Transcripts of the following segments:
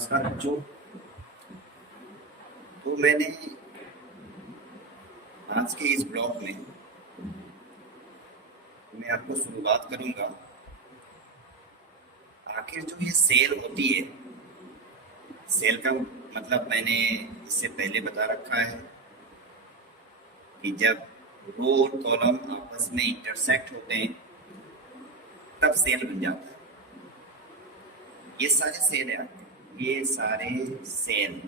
नमस्कार बच्चों। तो मैंने आज के इस ब्लॉग में मैं आपको शुरुआत करूंगा। आखिर जो ये सेल होती है, सेल का मतलब मैंने इससे पहले बता रखा है कि जब रो और कॉलम आपस में इंटरसेक्ट होते हैं तब सेल बन जाता है। ये सारे सेल है, ये सारे सेल,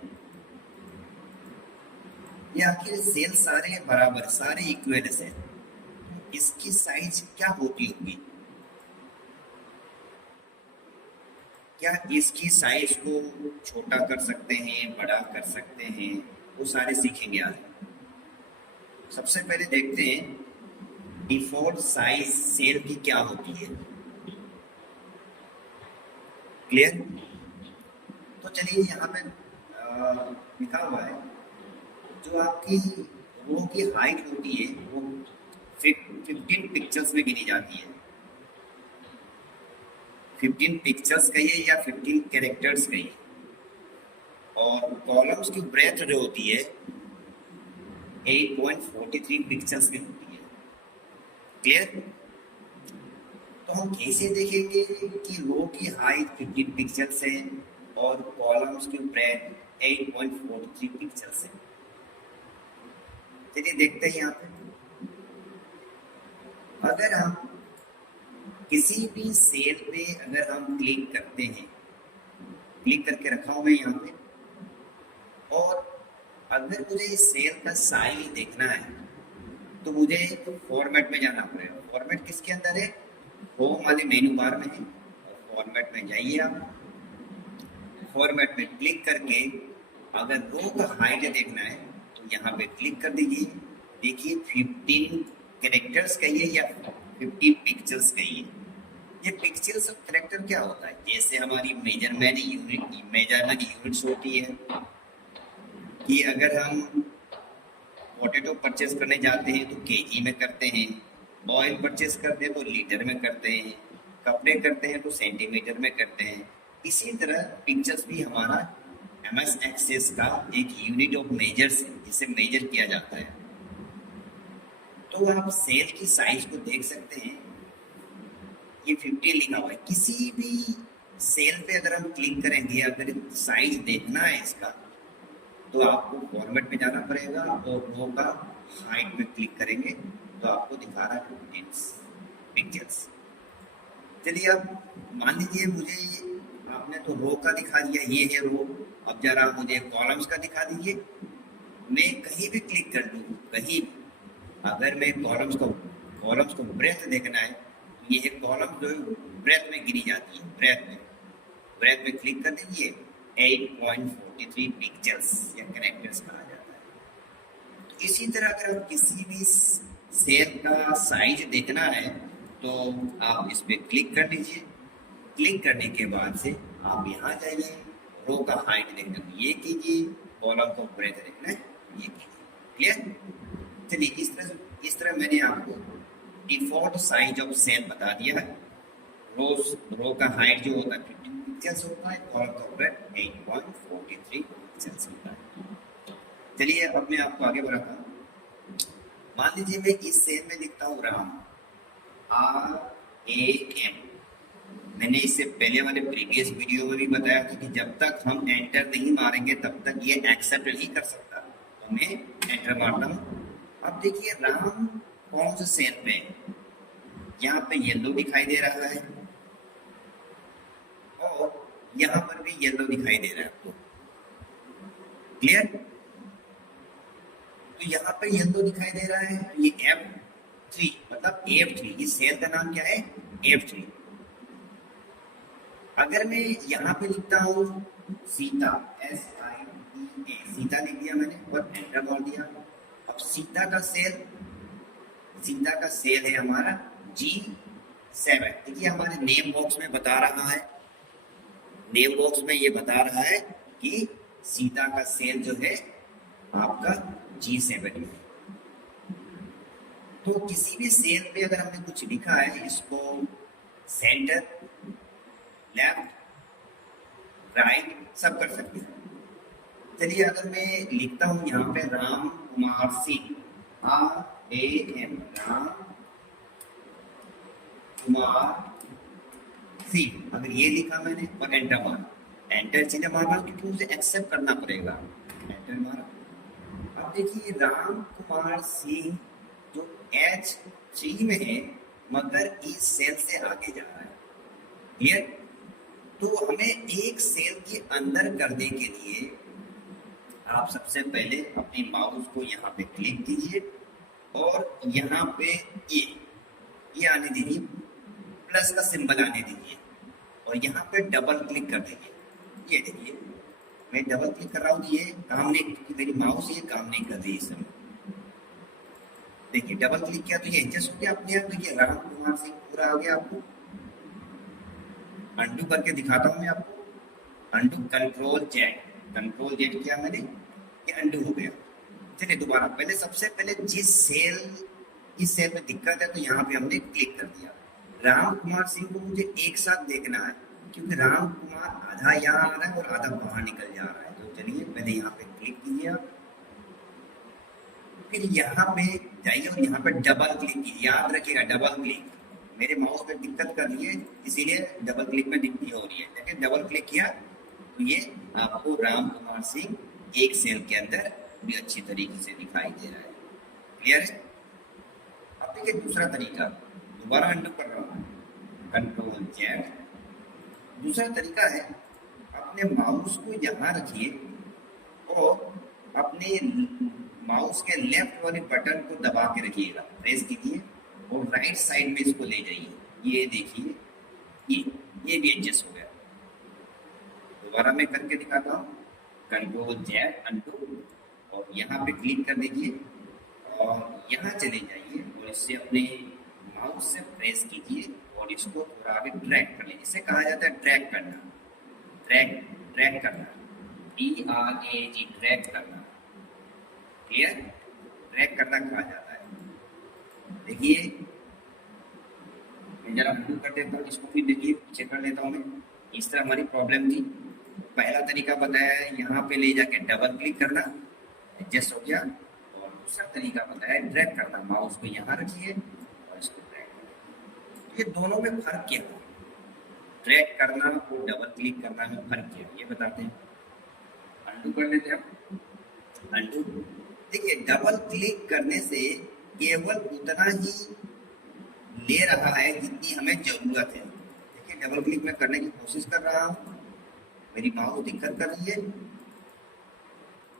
ये आखिर सेल सारे बराबर, सारे इक्वल है। इसकी साइज क्या होती होगी? क्या इसकी साइज को छोटा कर सकते हैं, बड़ा कर सकते हैं? वो सारे सीखेंगे आज। सबसे पहले देखते हैं डिफॉल्ट साइज सेल की क्या होती है। क्लियर? तो चलिए यहाँ पे लिखा हुआ है जो आपकी रो की हाइट होती है वो 15 पिक्चर्स में गिनी जाती है। 15 पिक्चर्स कहिए या 15 कैरेक्टर्स कहिए। और कॉलम्स की ब्रेथ जो होती है 8.43 पिक्चर्स में होती है। क्लियर? तो हम कैसे देखेंगे कि रो की हाइट 15 पिक्चर्स है और कॉलम्स की ब्रेथ 8.43 पिक्चर्स है। चलिए देखते हैं यहाँ पे। अगर हम किसी भी सेल पे अगर हम क्लिक करते हैं, क्लिक करके रखा हुआ है यहाँ पे, और अगर मुझे इस सेल का साइज देखना है तो मुझे फॉर्मेट में जाना पड़ेगा। फॉर्मेट किसके अंदर है? होम वाले मेनू बार में है। फॉर्मेट में जाइए आप, फॉर्मेट में क्लिक करके अगर रो का हाइट देखना है तो यहाँ पे क्लिक कर दीजिए। देखिए 15 कैरेक्टर्स कहिए या 15 पिक्चर्स कहिए। ये पिक्चर्स और कैरेक्टर क्या होता है? जैसे हमारी मेजरमेंट यूनिट्स होती है कि अगर हम पोटैटो परचेस करने जाते हैं तो केजी में करते हैं, ऑयल परचेस करते हैं तो लीटर में करते हैं, कपड़े करते हैं तो सेंटीमीटर में करते हैं। इसी तरह पिक्चर्स भी हमारा एमएस एक्सेस का एक यूनिट ऑफ मेजर्स है जिसे मेजर किया जाता है। तो आप सेल की साइज को देख सकते हैं, ये 50 लिखा हुआ है। किसी भी सेल पे अगर हम क्लिक करेंगे, अगर साइज देखना है इसका, तो आपको फॉर्मेट में जाना पड़ेगा और रो का हाइट में क्लिक करेंगे तो आपको दिखा रहा है 15 पिक्चर्स। चलिए अब मान लीजिए मुझे आपने तो रो का दिखा दिया, ये है रो। अब जरा मुझे कॉलम्स का दिखा दीजिए। मैं कहीं भी क्लिक कर लूँ, कहीं भी, अगर मैं कॉलम्स को ब्रेथ देखना है तो ये एक कॉलम जो है ब्रेथ में गिनी जाती है। ब्रेथ में क्लिक कर दीजिए, 8.43 पिक्चर्स या कैरेक्टर्स कहा जाता है। तो इसी तरह अगर आप किसी भी सेल का साइज देखना है तो आप इस पर क्लिक कर दीजिए। क्लिक करने के बाद से आप यहाँ जाइए, रो का हाइट देखना है ये कीजिए, कॉलम को ब्रेथ देखना है ये कीजिए। क्लियर? चलिए इस तरह मैंने आपको डिफॉल्ट साइज ऑफ सेल बता दिया है। रो का हाइट जो होता है 15 पिक्चर्स होता है, कॉलम का ब्रेथ 8.43 पिक्चर्स होता है। चलिए अब मैं आपको आगे बढ़ाता हूँ। मान लीजिए मैं इस सेल में लिखता हूँ राम, RAM। मैंने इससे पहले वाले प्रीवियस वीडियो में भी बताया था कि जब तक हम एंटर नहीं मारेंगे तब तक ये एक्सेप्ट नहीं कर सकता। तो मैं एंटर मारता हूँ। अब देखिए राम कौन से सेल पे है? यहाँ पे येलो दिखाई दे रहा है और यहाँ पर भी येलो दिखाई दे रहा है आपको। क्लियर? तो यहाँ पे येलो दिखाई दे रहा है, तो ये F3 मतलब F3, इस सेल का नाम क्या है? F3। अगर मैं यहाँ पे लिखता हूँ सीता, SITA, सीता लिख दिया मैंने और एंटर बोल दिया। अब सीता का सेल है हमारा G7। देखिए हमारे नेम बॉक्स में बता रहा है, नेम बॉक्स में ये बता रहा है कि सीता का सेल जो है आपका G7 है। तो किसी भी सेल पे अगर हमने कुछ लिखा है, इसको सेंटर, लेफ्ट, राइट, सब कर सकते हैं। चलिए अगर मैं लिखता हूँ यहाँ पे राम कुमार सिंह, RAM, राम कुमार सिंह, अगर ये लिखा मैंने और एंटर मारा, एंटर सीधे मारना क्योंकि मुझे एक्सेप्ट करना पड़ेगा, एंटर मारा। अब देखिए राम कुमार सिंह जो H3 में है मगर इस सेल से आगे जा रहा है, क्लियर। तो हमें एक सेल के अंदर करने के लिए आप सबसे पहले अपनी माउस को यहाँ पे क्लिक कीजिए और यहाँ पे ये आने दीजिए, प्लस का सिंबल आने दीजिए और यहाँ पे डबल क्लिक कर दीजिए। ये देखिए मैं डबल क्लिक कर रहा हूँ, ये काम नहीं, क्योंकि मेरी माउस ये काम नहीं कर रही इस समय। देखिए डबल क्लिक किया तो ये एडजस्ट हो गया अपने आप। देखिए राम कुमार सिंह पूरा आ गया। आपको अंडू करके दिखाता हूँ मैं आपको, अंडू कंट्रोल जेड किया मैंने, ये अंडू हो गया। चलिए दोबारा, पहले सबसे पहले इस सेल में दिक्कत है तो यहाँ पे हमने क्लिक कर दिया। राम कुमार सिंह को मुझे एक साथ देखना है क्योंकि राम कुमार आधा यहाँ आ रहा है और आधा बाहर निकल जा रहा है। तो चलिए पहले यहाँ पे क्लिक कीजिए आप, फिर यहाँ पे जाइए और यहाँ पे डबल क्लिक कीजिए। याद रखिएगा डबल क्लिक, मेरे माउस पे दिक्कत कर रही है इसीलिए डबल क्लिक में दिक्कत हो रही है। देखिए डबल क्लिक किया तो ये आपको राम कुमार सिंह एक सेल के अंदर भी अच्छी तरीके से दिखाई दे रहा है, क्लियर है। अब देखिए दूसरा तरीका, दोबारा अंडू कर रहा हूँ, कंट्रोल जेड। दूसरा तरीका है, अपने माउस को यहाँ रखिए और अपने माउस के लेफ्ट वाले बटन को दबा के रखिएगा, प्रेस कीजिए और राइट साइड में इसको ले जाइए। ये देखिए ये भी एडजस्ट हो गया। दोबारा मैं करके दिखाता हूँ, कंट्रोल जेड अंडू और यहाँ पे क्लिक कर दीजिए और यहाँ चले जाइए और इससे अपने माउस से प्रेस कीजिए और इसको थोड़ा आगे ड्रैग कर लीजिए। इसे कहा जाता है ड्रैग करना, ड्रैग करना, DRAG, ड्रैग करना, क्लियर। ड्रैग करना कहा जाता है। देखिए मैं जरा अंडू कर देता हूँ इसको, फिर देखिए पीछे कर लेता हूँ मैं। इस तरह हमारी प्रॉब्लम थी। पहला तरीका बताया है यहाँ पे ले जाके डबल क्लिक करना, एडजस्ट हो गया। और दूसरा तरीका बताया है ड्रैग करना, माउस को यहाँ रखिए और इसको ड्रैग करना। ये दोनों में फर्क क्या है, ड्रैग करना और डबल क्लिक करना में फर्क क्या है ये बताते हैं। अंडू कर लेते हैं, अंडू। देखिए डबल क्लिक करने से केवल उतना ही ले रहा है जितनी हमें जरूरत है। देखिए डबल क्लिक में करने की कोशिश कर रहा हूँ, मेरी माउस दिक्कत कर रही है,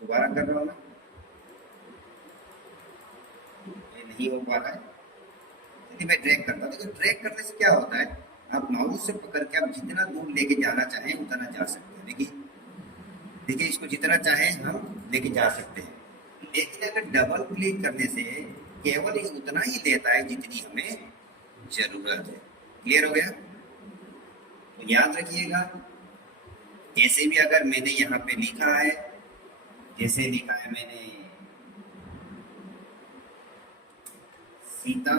दोबारा कर रहा हूँ मैं, ये नहीं हो पा रहा है। यदि मैं ड्रैग करता हूँ, देखिए ड्रैग करने से क्या होता है, आप माउस से पकड़ के आप जितना दूर लेके जाना चाहें उतना जा सकते हैं। देखिए इसको जितना चाहें हम लेके जा सकते हैं, लेकिन अगर डबल क्लिक करने से केवल ये उतना ही लेता है जितनी हमें जरूरत है। क्लियर हो गया। तो याद रखिएगा, जैसे भी अगर मैंने यहाँ पे लिखा है, जैसे लिखा है मैंने सीता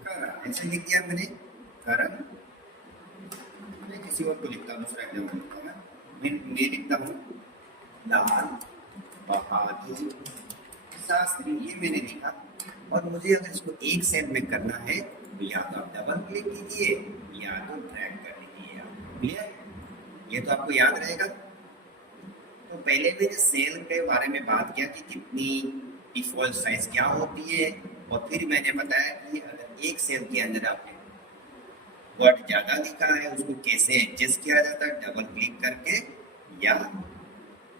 करण, ऐसे लिख दिया मैंने करण। मैं किसी और को लिखता हूँ, दूसरा एग्जाम्पल लिखता हूँ, मैं लिखता हूँ लाल बहादुर शास्त्री, ये मैंने लिखा। और मुझे अगर इसको एक सेल में करना है तो या तो आप डबल क्लिक कीजिए या तो ड्रैग कर लीजिए। क्लियर, ये तो आपको याद रहेगा। तो पहले मैंने सेल के बारे में बात किया कि कितनी डिफॉल्ट साइज क्या होती है, और फिर मैंने बताया कि अगर एक सेल के अंदर आपने वर्ड ज़्यादा लिखा है उसको कैसे एडजस्ट किया जाता है, डबल क्लिक करके या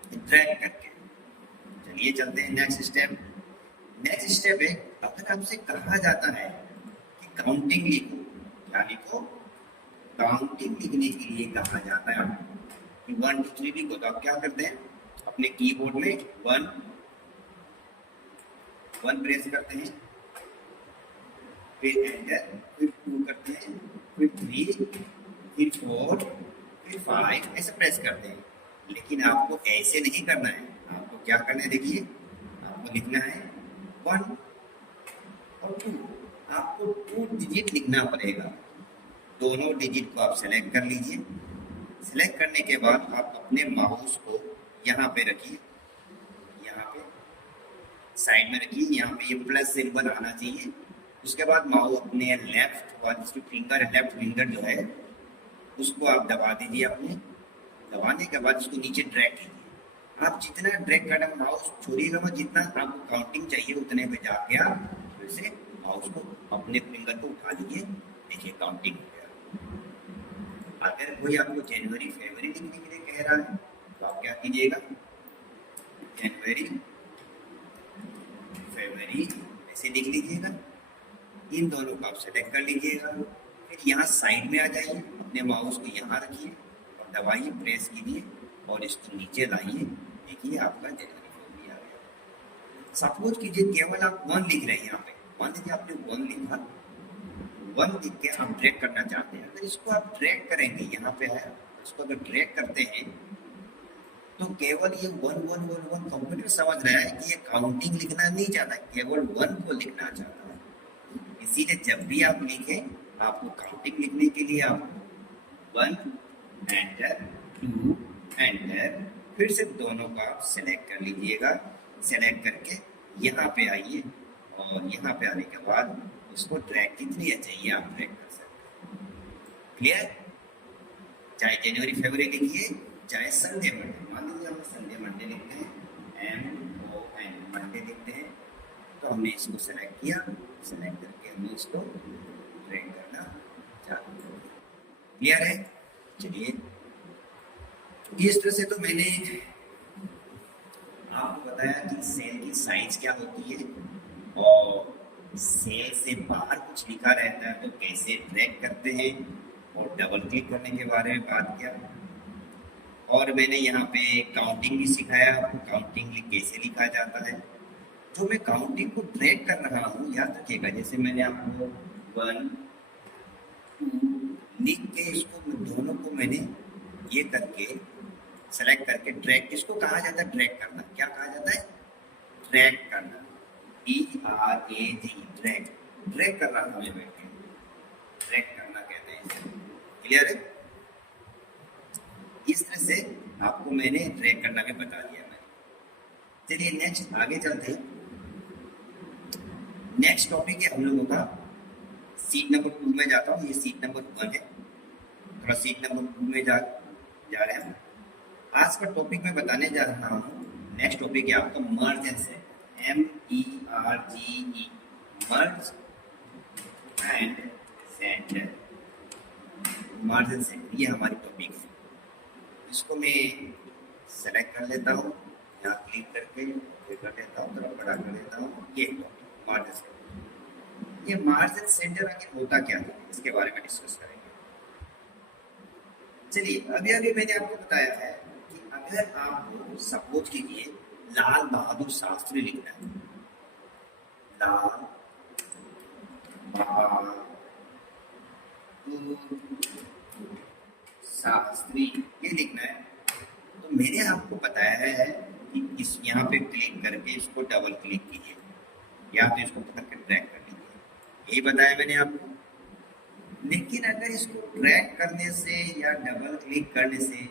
ड्रैग करके। चलिए चलते हैं नेक्स्ट स्टेप। नेक्स्ट स्टेप है, अगर आपसे कहा जाता है कि काउंटिंग लिखो, क्या लिखो, काउंटिंग लिखने के लिए कहा जाता है कि 1 2 3 लिखो, तो आप क्या करते हैं, अपने कीबोर्ड में 1 प्रेस करते हैं, फिर एंटर, फिर 2 करते हैं, फिर 3, फिर 4, फिर 5, ऐसे प्रेस करते हैं। लेकिन आपको ऐसे नहीं करना है, आपको क्या करना है, देखिए आपको लिखना है 1 और 2, आपको 2 डिजिट लिखना पड़ेगा। दोनों डिजिट को आप सेलेक्ट कर लीजिए। सेलेक्ट करने के बाद आप अपने माउस को यहाँ पे रखिए, यहाँ पे साइड में रखिए, यहाँ पे ये प्लस सिंबल आना चाहिए। उसके बाद माउस अपने लेफ्ट फिंगर जो है उसको आप दबा दीजिए। अपने दबाने के बाद उसको नीचे ड्रैग कीजिए। आप जितना ड्रैग करना, माउस छोड़िएगा मत, जितना आपको काउंटिंग चाहिए उतने पे जाके आप फिर से माउस को अपने फिंगर को उठा लीजिए। देखिए काउंटिंग हो गया। अगर कोई आपको जनवरी फरवरी लिखने के लिए कह रहा है तो आप क्या कीजिएगा, जनवरी फरवरी ऐसे लिख लीजिएगा। इन दोनों को आप सेलेक्ट कर लीजिएगा। फिर यहाँ साइड में आ जाइए, अपने माउस को यहाँ रखिए और दबाइए, प्रेस कीजिए और इसको नीचे लाइए। देखिए आपका जनवरी फरवरी आ गया। सपोज कीजिए केवल आप 1 लिख रहे हैं, यहाँ पे 1 लिखे, आपने 1 लिखा, 1 लिख के आप ड्रैग करना चाहते हैं। अगर इसको आप ड्रैग करेंगे, यहाँ पे है, इसको अगर ड्रैग करते हैं तो केवल ये 1 1 1 1 कंप्यूटर समझ रहा है कि ये काउंटिंग लिखना नहीं चाहता, केवल 1 को लिखना चाहता है। इसीलिए जब भी आप लिखें, आपको काउंटिंग लिखने के लिए आप 1 एंटर, 2 एंटर, फिर से दोनों का आप सेलेक्ट कर लीजिएगा। सेलेक्ट करके यहाँ पे आइए और यहाँ पे आने के बाद उसको ड्रैग कितनी चाहिए आप ड्रैग कर सकते हैं। क्लियर? चाहे जनवरी फरवरी लिखिए, चाहे संडे मंडे, मान लीजिए हम संडे मंडे लिखते हैं, MON मंडे लिखते हैं, तो हमने इसको सेलेक्ट किया। सेलेक्ट करके हमने इसको ड्रैग करना चालू कर दिया। क्लियर है? चलिए, इस तरह से तो मैंने आपको बताया कि सेल की साइज क्या होती है और सेल से बाहर कुछ लिखा रहता है तो कैसे ड्रैग करते हैं, और डबल क्लिक करने के बारे में बात किया। और मैंने यहाँ पे काउंटिंग भी सिखाया, काउंटिंग कैसे लिखा जाता है। तो मैं काउंटिंग को ड्रैग कर रहा हूँ, याद रखिएगा, जैसे मैंने आपको 1 2 लिख के इसको दोनों को मैंने ये करके सेलेक्ट करके ड्रैग, इसको कहा जाता है ड्रैग करना। क्या कहा जाता है? ड्रैग करना, DRAG, ड्रैग। ड्रैग कर रहा था मैं बैठ के, ड्रैग करना कहते हैं। क्लियर है? इस तरह से आपको मैंने ड्रैग करना भी बता दिया मैंने। चलिए नेक्स्ट आगे चलते हैं। नेक्स्ट टॉपिक है हम लोगों का सीट नंबर 2 में जाता हूँ। ये सीट नंबर 1 है, थोड़ा सीट नंबर 2 में जा रहे हैं। आज का टॉपिक मैं बताने जा रहा हूँ, नेक्स्ट टॉपिक है आपका मर्ज and send, MERGE, merge and send, merge and send, ये हमारी टॉपिक है। इसको मैं सेलेक्ट कर लेता हूँ, यहाँ क्लिक करके कर लेता हूँ, थोड़ा बड़ा कर लेता हूँ। ये टॉपिक मर्ज एंड सेंड। ये मर्ज एंड सेंड आखिर होता क्या है, इसके बारे में डिस्कस करेंगे। चलिए, अभी अभी मैंने आपको बताया है कि अगर आपको सपोज कीजिए लाल बहादुर शास्त्री लिखना है, लाल बहादुर शास्त्री ये लिखना है, तो मैंने आपको बताया है कि इस यहाँ पे क्लिक करके इसको डबल क्लिक कीजिए या तो इसको पकड़ कर ड्रैग कर लीजिए, यही बताया मैंने आपको। लेकिन अगर इसको ड्रैग करने से या डबल क्लिक करने से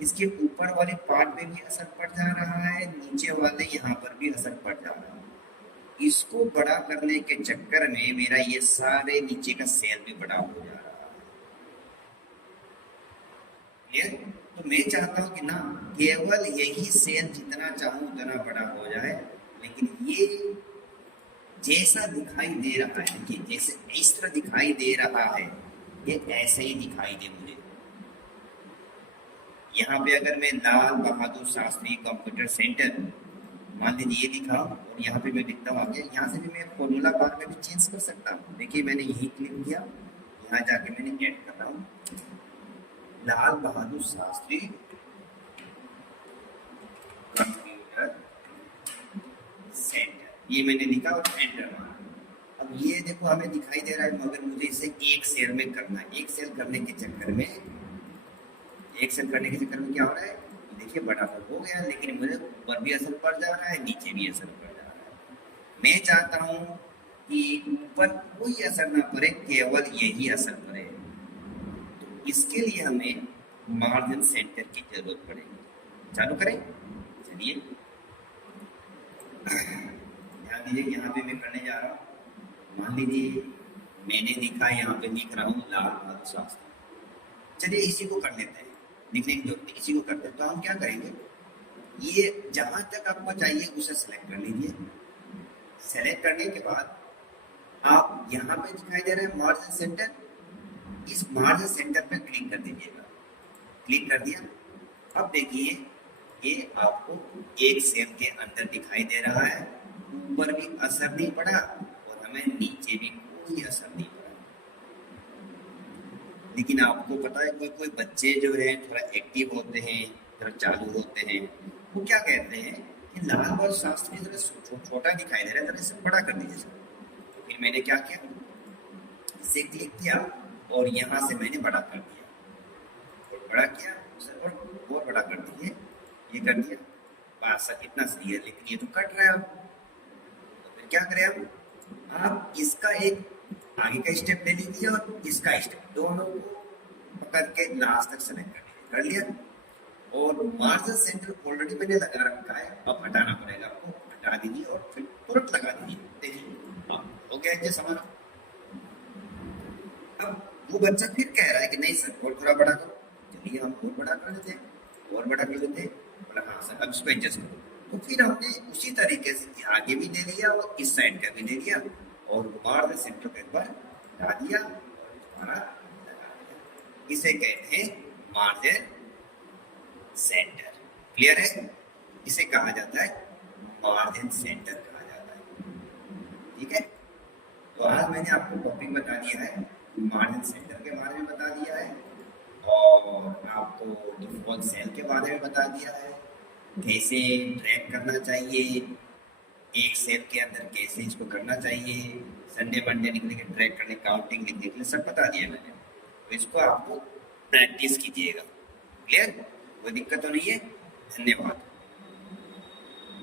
इसके ऊपर वाले पार्ट पे भी असर पड़ जा रहा है, नीचे वाले यहाँ पर भी असर पड़ जा रहा है। इसको बड़ा करने के चक्कर में मेरा ये सारे नीचे का सेल भी बड़ा हो जा रहा है। क्लियर? तो मैं चाहता हूँ कि ना केवल यही सेल जितना चाहूँ उतना बड़ा हो जाए, लेकिन ये जैसा दिखाई दे रहा है कि जैसे इस तरह दिखाई दे रहा है, ये ऐसे ही दिखाई दे मुझे। यहाँ पे अगर मैं लाल बहादुर शास्त्री कंप्यूटर सेंटर मान लीजिए ये लिखा और यहाँ पे मैं लिखता हूँ आगे, यहाँ से भी मैं फॉर्मूला बार में भी चेंज कर सकता हूँ। देखिए मैंने यही क्लिक किया, यहाँ जाके मैंने ऐड कर रहा हूँ लाल बहादुर शास्त्री कंप्यूटर सेंटर, ये मैंने लिखा और एंटर मारा। अब ये देखो हमें दिखाई दे रहा है, मगर मुझे इसे एक सेल में करना है। एक सेल करने के चक्कर में क्या हो रहा है, देखिए बड़ा तो हो गया, लेकिन मुझे ऊपर भी असर पड़ जा रहा है, नीचे भी असर पड़ जा रहा है। मैं चाहता हूँ कि ऊपर कोई असर ना पड़े, केवल यही असर पड़े। इसके लिए हमें मार्जिन सेंटर की जरूरत पड़ेगी। चालू करें, चलिए ध्यान दीजिए, यहाँ पे मैं करने जा रहा हूँ। मान लीजिए मैंने लिखा, यहाँ पे लिख रहा हूँ लाल बहादुर शास्त्री। चलिए इसी को कर लेते हैं, लिखने की जरूरत नहीं, इसी को करते हैं। तो हम क्या करेंगे, ये जहां तक आपको चाहिए उसे सेलेक्ट कर लीजिए। सेलेक्ट करने के बाद आप यहाँ पे दिखाई दे रहा है मार्जिन सेंटर, इस मार्जिन सेंटर पे क्लिक कर दीजिएगा। क्लिक कर दिया, अब देखिए ये आपको एक सेल के अंदर दिखाई दे रहा है, ऊपर भी असर नहीं पड़ा और हमें नीचे भी कोई असर नहीं पड़ा। लेकिन आपको पता है कोई कोई बच्चे जो है थोड़ा एक्टिव होते हैं, थोड़ा चालू होते हैं, वो क्या कहते हैं कि लाल बहादुर शास्त्री जरा छोटा दिखाई दे रहा है, जरा इसे बड़ा कर दीजिए सर। तो फिर मैंने क्या किया, इसे क्लिक किया और यहाँ से मैंने बड़ा कर दिया और बड़ा किया सर, और बड़ा कर दीजिए, ये कर दिया बस सर, इतना सही है। लेकिन ये तो कट रहा है अब, तो फिर क्या करें आप इसका एक आगे का स्टेप ले लीजिए और इसका स्टेप, दोनों को पकड़ के लास्ट तक सेलेक्ट कर लीजिए। कर लिया और मार्जिन सेंटर ऑलरेडी मैंने लगा रखा है, अब हटाना पड़ेगा आपको, हटा दीजिए और फिर तुरंत लगा दीजिए। देखिए हो गया ये समान। अब वो बच्चा फिर कह रहा है कि नहीं सर और थोड़ा बड़ा करो, चलिए हम और बड़ा कर लेते हैं, और बड़ा कर लेते हैं। बोला हाँ सर अब इसको एडजस्ट करो। तो फिर हमने उसी तरीके से आगे भी ले लिया और इस साइड का भी ले लिया और मार्जिन सेंटर के ऊपर हटा दिया और हमारा लगा दिया। इसे कहते हैं मार्जिन सेंटर। क्लियर है, इसे कहा जाता है मार्जिन सेंटर कहा जाता है। ठीक है, तो आज मैंने आपको टॉपिक बता दिया है, मार्जिन सेंटर के बारे में बता दिया है और आपको डिफॉल्ट सेल के बारे में बता दिया है, कैसे ट्रैक करना चाहिए एक सेल के अंदर, कैसे इसको करना चाहिए, संडे मंडे निकले के ट्रैक करने, काउंटिंग लिखने के लिए सब बता दिया मैंने। तो इसको आपको प्रैक्टिस कीजिएगा। क्लियर, कोई दिक्कत तो नहीं है। धन्यवाद।